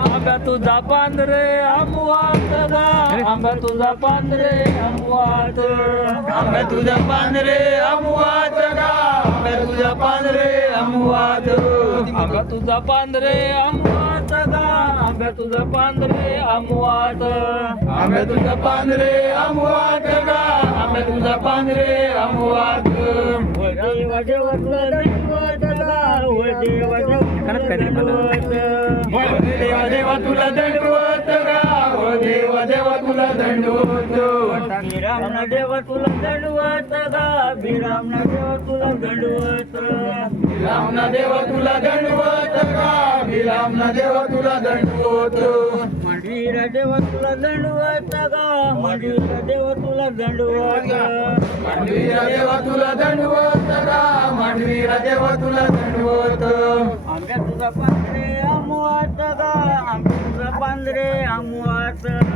आंब्या तुझा पांढरे आमुवात गा आंब्या तुझा पांढरे आमुवात आंब्या तुझा पांढरे अमुवात गा आंब्या तुझा पांढरे अमुवात आंब्या तुझा पांढरे आमुवात गा आंब्या तुझा पांढरे आमुवात आंब्या तुझा पांढरे अमुवात गा आंब्या तुझा पांढरे अमुवात देवा देवा तुला दंडवत गा देवा देवा देवा तुला दंडवत गा देवा देवा तुला दंडवत बिराम देवा तुला दंडवत गा बिराम देवा तुला दंडवत बिरामना देवा तुला दंडवत गा बिरामना देवा तुला दंडवत मंदिर देवा तुला दंडवत गा मंदिर देवा तुला दंडवत मांडवीरा देवा तुला दंडवत गा मांडवीरा देवा तुला दंडवत आंब्या तुझा पांढरे आमुवात गा आंब्या तुझा पांढरे आमुवात